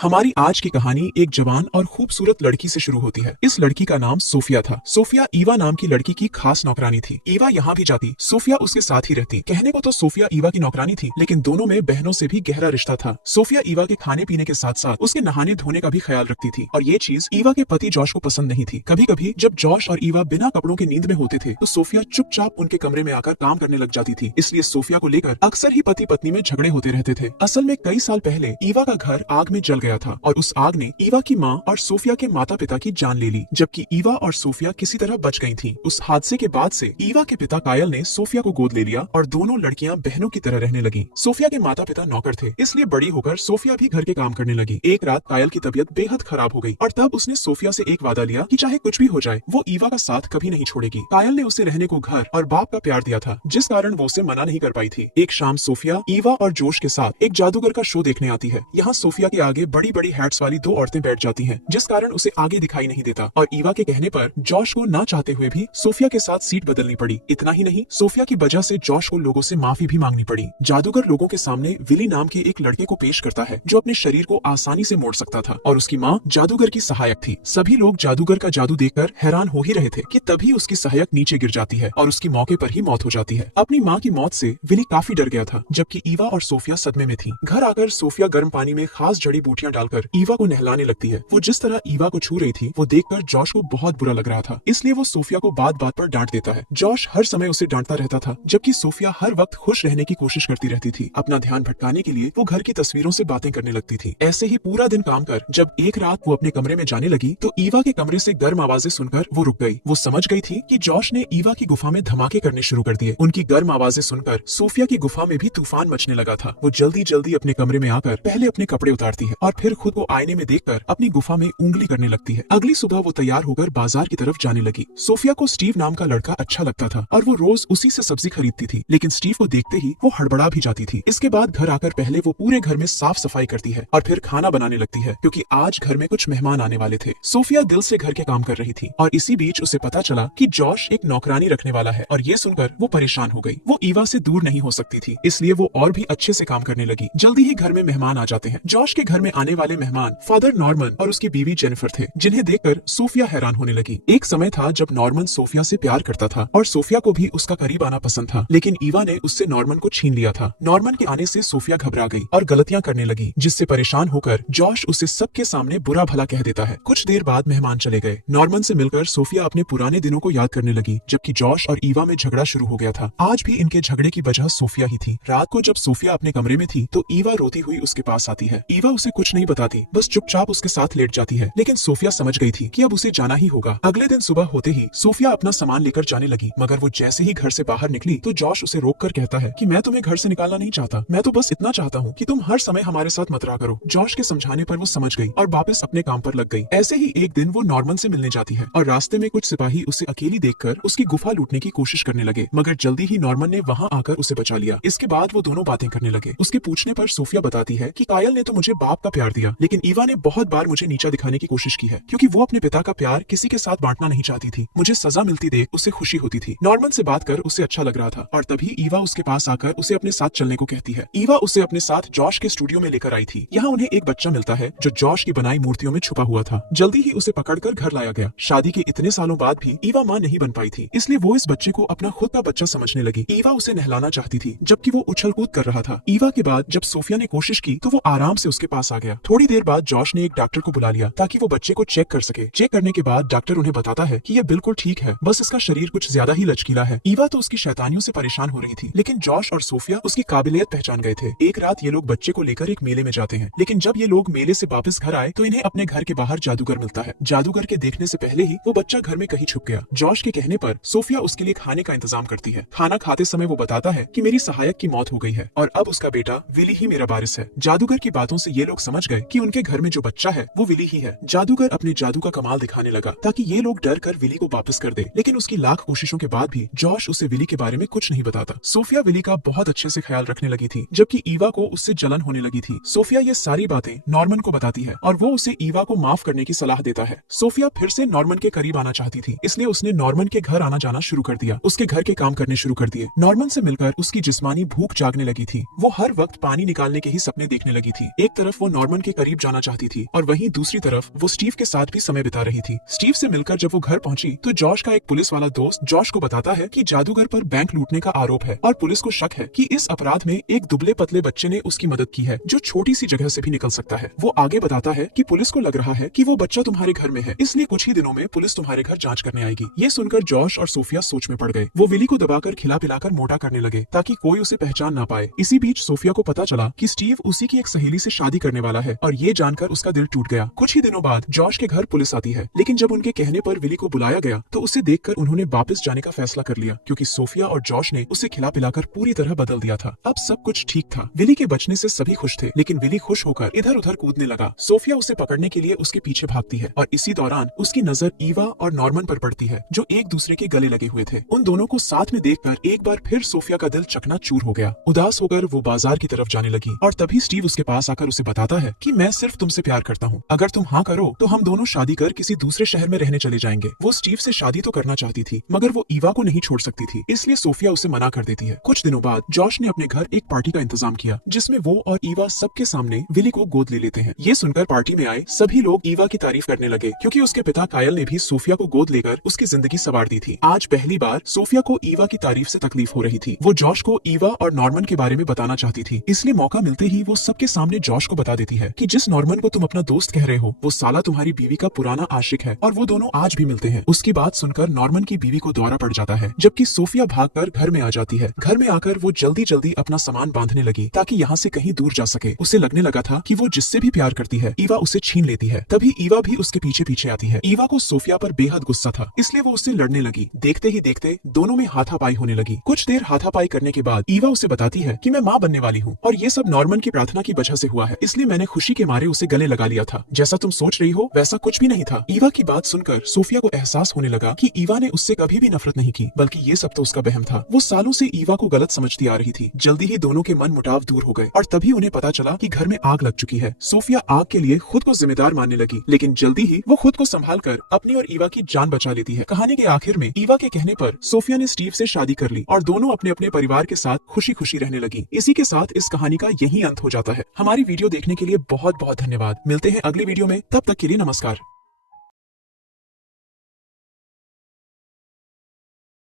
हमारी आज की कहानी एक जवान और खूबसूरत लड़की से शुरू होती है। इस लड़की का नाम सोफिया था। सोफिया ईवा नाम की लड़की की खास नौकरानी थी। ईवा यहाँ भी जाती, सोफिया उसके साथ ही रहती। कहने को तो सोफिया ईवा की नौकरानी थी, लेकिन दोनों में बहनों से भी गहरा रिश्ता था। सोफिया ईवा के खाने पीने के साथ साथ उसके नहाने धोने का भी ख्याल रखती थी, और ये चीज ईवा के पति जॉश को पसंद नहीं थी। कभी कभी जब जॉश और ईवा बिना कपड़ों के नींद में होते थे, तो सोफिया चुपचाप उनके कमरे में आकर काम करने लग जाती थी। इसलिए सोफिया को लेकर अक्सर ही पति पत्नी में झगड़े होते रहते थे। असल में कई साल पहले ईवा का घर आग में जल गया था, और उस आग ने ईवा की माँ और सोफिया के माता पिता की जान ले ली, जबकि ईवा और सोफिया किसी तरह बच गई थीं। उस हादसे के बाद से ईवा के पिता कायल ने सोफिया को गोद ले लिया और दोनों लड़कियां बहनों की तरह रहने लगी। सोफिया के माता पिता नौकर थे, इसलिए बड़ी होकर सोफिया भी घर के काम करने लगी। एक रात कायल की तबीयत बेहद खराब हो गई, और तब उसने सोफिया से एक वादा लिया कि चाहे कुछ भी हो जाए, वो ईवा का साथ कभी नहीं छोड़ेगी। कायल ने उसे रहने को घर और बाप का प्यार दिया था, जिस कारण वो उसे मना नहीं कर पाई थी। एक शाम सोफिया ईवा और जोश के साथ एक जादूगर का शो देखने आती है। यहाँ सोफिया के आगे बड़ी बड़ी हैट्स वाली दो औरतें बैठ जाती हैं, जिस कारण उसे आगे दिखाई नहीं देता, और ईवा के कहने पर जॉश को ना चाहते हुए भी सोफिया के साथ सीट बदलनी पड़ी। इतना ही नहीं, सोफिया की वजह से जॉश को लोगों से माफी भी मांगनी पड़ी। जादूगर लोगों के सामने विली नाम के एक लड़के को पेश करता है, जो अपने शरीर को आसानी से मोड़ सकता था, और उसकी माँ जादूगर की सहायक थी। सभी लोग जादूगर का जादू देखकर हैरान हो ही रहे थे कि तभी उसकी सहायक नीचे गिर जाती है और उसकी मौके पर ही मौत हो जाती है। अपनी माँ की मौत से विली काफी डर गया था, जबकि ईवा और सोफिया सदमे में थी। घर आकर सोफिया गर्म पानी में खास जड़ी बूटियां डालकर ईवा को नहलाने लगती है। वो जिस तरह ईवा को छू रही थी, वो देखकर जॉश को बहुत बुरा लग रहा था, इसलिए वो सोफिया को बात बात पर डांट देता है। जॉश हर समय उसे डांटता रहता था, जबकि सोफिया हर वक्त खुश रहने की कोशिश करती रहती थी। अपना ध्यान भटकाने के लिए वो घर की तस्वीरों से बातें करने लगती थी। ऐसे ही पूरा दिन काम कर जब एक रात वो अपने कमरे में जाने लगी, तो ईवा के कमरे से गर्म आवाजें सुनकर वो रुक गई। वो समझ गई थी कि जॉश ने ईवा की गुफा में धमाके करने शुरू कर दिए। उनकी गर्म आवाजें सुनकर सोफिया की गुफा में भी तूफान मचने लगा था। वो जल्दी जल्दी अपने कमरे में आकर पहले अपने कपड़े उतारती है, और फिर खुद को आईने में देखकर अपनी गुफा में उंगली करने लगती है। अगली सुबह वो तैयार होकर बाजार की तरफ जाने लगी। सोफिया को स्टीव नाम का लड़का अच्छा लगता था, और वो रोज उसी से सब्जी खरीदती थी, लेकिन स्टीव को देखते ही वो हड़बड़ा भी जाती थी। इसके बाद घर आकर पहले वो पूरे घर में साफ सफाई करती है, और फिर खाना बनाने लगती है, क्योंकि आज घर में कुछ मेहमान आने वाले थे। सोफिया दिल से घर के काम कर रही थी, और इसी बीच उसे पता चला कि जॉश एक नौकरानी रखने वाला है, और ये सुनकर वो परेशान हो गई। वो ईवा से दूर नहीं हो सकती थी, इसलिए वो और भी अच्छे से काम करने लगी। जल्दी ही घर में मेहमान आ जाते हैं। जॉश के घर में आने वाले मेहमान फादर नॉर्मन और उसकी बीवी जेनिफर थे, जिन्हें देखकर सोफिया हैरान होने लगी। एक समय था जब नॉर्मन सोफिया से प्यार करता था, और सोफिया को भी उसका करीब आना पसंद था, लेकिन ईवा ने उससे नॉर्मन को छीन लिया था। नॉर्मन के आने से सोफिया घबरा गई और गलतियां करने लगी, जिससे परेशान होकर जॉश उसे सबके सामने बुरा भला कह देता है। कुछ देर बाद मेहमान चले गए। नॉर्मन से मिलकर सोफिया अपने पुराने दिनों को याद करने लगी, जबकि जॉश और ईवा में झगड़ा शुरू हो गया था। आज भी इनके झगड़े की वजह सोफिया ही थी। रात को जब सोफिया अपने कमरे में थी, तो ईवा रोती हुई उसके पास आती है। ईवा उसे कुछ नहीं बताती, बस चुपचाप उसके साथ लेट जाती है, लेकिन सोफिया समझ गई थी कि अब उसे जाना ही होगा। अगले दिन सुबह होते ही सोफिया अपना सामान लेकर जाने लगी, मगर वो जैसे ही घर से बाहर निकली, तो जॉश उसे रोककर कहता है कि मैं तुम्हें घर से निकालना नहीं चाहता, मैं तो बस इतना चाहता हूँ कि तुम हर समय हमारे साथ मत रहा करो। जॉश के समझाने पर वो समझ गई और वापस अपने काम पर लग गई। ऐसे ही एक दिन वो नॉर्मन से मिलने जाती है, और रास्ते में कुछ सिपाही उसे अकेली देखकर उसकी गुफा लूटने की कोशिश करने लगे, मगर जल्दी ही नॉर्मन ने वहाँ आकर उसे बचा लिया। इसके बाद वो दोनों बातें करने लगे। उसके पूछने पर सोफिया बताती है कि कायल ने तो मुझे बाप का प्यार दिया, लेकिन ईवा ने बहुत बार मुझे नीचा दिखाने की कोशिश की है, क्योंकि वो अपने पिता का प्यार किसी के साथ बांटना नहीं चाहती थी। मुझे सजा मिलती देख उसे खुशी होती थी। नॉर्मन से बात कर उसे अच्छा लग रहा था, और तभी ईवा उसके पास आकर उसे अपने साथ चलने को कहती है। ईवा उसे अपने साथ जॉश के स्टूडियो में लेकर आई थी। यहाँ उन्हें एक बच्चा मिलता है, जो जॉश की बनाई मूर्तियों में छुपा हुआ था। जल्दी ही उसे पकड़कर घर लाया गया। शादी के इतने सालों बाद भी ईवा माँ नहीं बन पाई थी, इसलिए वो इस बच्चे को अपना खुद का बच्चा समझने लगी। ईवा उसे नहलाना चाहती थी, जबकि वो उछल कूद कर रहा था। ईवा के बाद जब सोफिया ने कोशिश की, तो वो आराम से उसके पास आ गया। थोड़ी देर बाद जॉश ने एक डॉक्टर को बुला लिया, ताकि वो बच्चे को चेक कर सके। चेक करने के बाद डॉक्टर उन्हें बताता है कि ये बिल्कुल ठीक है, बस इसका शरीर कुछ ज्यादा ही लचकीला है। ईवा तो उसकी शैतानियों से परेशान हो रही थी, लेकिन जॉश और सोफिया उसकी काबिलियत पहचान गए थे। एक रात ये लोग बच्चे को लेकर एक मेले में जाते हैं, लेकिन जब ये लोग मेले से वापस घर आए, तो इन्हें अपने घर के बाहर जादूगर मिलता है। जादूगर के देखने से पहले ही वो बच्चा घर में कहीं छुप गया। जॉश के कहने पर सोफिया उसके लिए खाने का इंतजाम करती है। खाना खाते समय वो बताता है कि मेरी सहायक की मौत हो गई है, और अब उसका बेटा विली ही मेरा वारिस है। जादूगर की बातों से ये लोग समझ गए कि उनके घर में जो बच्चा है वो विली ही है। जादूगर अपने जादू का कमाल दिखाने लगा, ताकि ये लोग डर कर विली को वापस कर दे, लेकिन उसकी लाख कोशिशों के बाद भी जॉश उसे विली के बारे में कुछ नहीं बताता। सोफिया विली का बहुत अच्छे से ख्याल रखने लगी थी, जबकि ईवा को उससे जलन होने लगी थी। सोफिया ये सारी बातें नॉर्मन को बताती है, और वो उसे ईवा को माफ करने की सलाह देता है। सोफिया फिर से नॉर्मन के करीब आना चाहती थी, इसलिए उसने नॉर्मन के घर आना जाना शुरू कर दिया। उसके घर के काम करने शुरू कर दिए। नॉर्मन से मिलकर उसकी जिस्मानी भूख जागने लगी थी। वो हर वक्त पानी निकालने के ही सपने देखने लगी थी। एक तरफ वो नॉर्मन नॉर्मन के करीब जाना चाहती थी और वहीं दूसरी तरफ वो स्टीव के साथ भी समय बिता रही थी। स्टीव से मिलकर जब वो घर पहुंची तो जॉश का एक पुलिस वाला दोस्त जॉश को बताता है कि जादूगर पर बैंक लूटने का आरोप है और पुलिस को शक है कि इस अपराध में एक दुबले पतले बच्चे ने उसकी मदद की है जो छोटी सी जगह से भी निकल सकता है। वो आगे बताता है कि पुलिस को लग रहा है कि वो बच्चा तुम्हारे घर में है, इसलिए कुछ ही दिनों में पुलिस तुम्हारे घर जांच करने आएगी। ये सुनकर जॉश और सोफिया सोच में पड़ गए। वो विली को दबाकर खिला पिलाकर मोटा करने लगे ताकि कोई उसे पहचान ना पाए। इसी बीच सोफिया को पता चला कि स्टीव उसी की एक सहेली से शादी करने वाला है और ये जानकर उसका दिल टूट गया। कुछ ही दिनों बाद जॉश के घर पुलिस आती है, लेकिन जब उनके कहने पर विली को बुलाया गया तो उसे देखकर उन्होंने वापस जाने का फैसला कर लिया क्योंकि सोफिया और जॉश ने उसे खिला पिलाकर पूरी तरह बदल दिया था। अब सब कुछ ठीक था। विली के बचने से सभी खुश थे, लेकिन विली खुश होकर इधर उधर कूदने लगा। सोफिया उसे पकड़ने के लिए उसके पीछे भागती है और इसी दौरान उसकी नजर ईवा और नॉर्मन पर पड़ती है जो एक दूसरे के गले लगे हुए थे। उन दोनों को साथ में देखकर एक बार फिर सोफिया का दिल चकनाचूर हो गया। उदास होकर वो बाजार की तरफ जाने लगी और तभी स्टीव उसके पास आकर उसे बताता है कि मैं सिर्फ तुमसे प्यार करता हूँ, अगर तुम हाँ करो तो हम दोनों शादी कर किसी दूसरे शहर में रहने चले जाएंगे। वो स्टीव से शादी तो करना चाहती थी मगर वो ईवा को नहीं छोड़ सकती थी, इसलिए सोफिया उसे मना कर देती है। कुछ दिनों बाद जॉश ने अपने घर एक पार्टी का इंतजाम किया जिसमें वो और ईवा सबके सामने विली को गोद ले लेते हैं। ये सुनकर पार्टी में आए सभी लोग ईवा की तारीफ करने लगे क्योंकि उसके पिता कायल ने भी सोफिया को गोद लेकर उसकी जिंदगी संवार दी थी। आज पहली बार सोफिया को ईवा की तारीफ से तकलीफ हो रही थी। वो जॉश को ईवा और नॉर्मन के बारे में बताना चाहती थी, इसलिए मौका मिलते ही वो सबके सामने जॉश को बता देती है कि जिस नॉर्मन को तुम अपना दोस्त कह रहे हो वो साला तुम्हारी बीवी का पुराना आशिक है और वो दोनों आज भी मिलते हैं। उसकी बात सुनकर नॉर्मन की बीवी को दौरा पड़ जाता है जबकि सोफिया भागकर घर में आ जाती है। घर में आकर वो जल्दी जल्दी अपना सामान बांधने लगी ताकि यहाँ से कहीं दूर जा सके। उसे लगने लगा था कि वो जिससे भी प्यार करती है ईवा उसे छीन लेती है। तभी ईवा भी उसके पीछे पीछे आती है। ईवा को सोफिया पर बेहद गुस्सा था, इसलिए वो उससे लड़ने लगी। देखते ही देखते दोनों में हाथापाई होने लगी। कुछ देर हाथापाई करने के बाद ईवा उसे बताती है कि मैं माँ बनने वाली हूँ और ये सब नॉर्मन की प्रार्थना की वजह से हुआ है, इसलिए मैंने खुशी के मारे उसे गले लगा लिया था। जैसा तुम सोच रही हो वैसा कुछ भी नहीं था। ईवा की बात सुनकर सोफिया को एहसास होने लगा कि ईवा ने उससे कभी भी नफरत नहीं की, बल्कि ये सब तो उसका वहम था। वो सालों से ईवा को गलत समझती आ रही थी। जल्दी ही दोनों के मन मुटाव दूर हो गए और तभी उन्हें पता चला कि घर में आग लग चुकी है। सोफिया आग के लिए खुद को जिम्मेदार मानने लगी, लेकिन जल्दी ही वो खुद को संभाल कर अपनी और ईवा की जान बचा लेती है। कहानी के आखिर में ईवा के कहने पर सोफिया ने स्टीव से शादी कर ली और दोनों अपने अपने परिवार के साथ खुशी खुशी रहने लगी। इसी के साथ इस कहानी का यही अंत हो जाता है। हमारी वीडियो देखने के लिए बहुत बहुत धन्यवाद। मिलते हैं अगली वीडियो में, तब तक के लिए नमस्कार।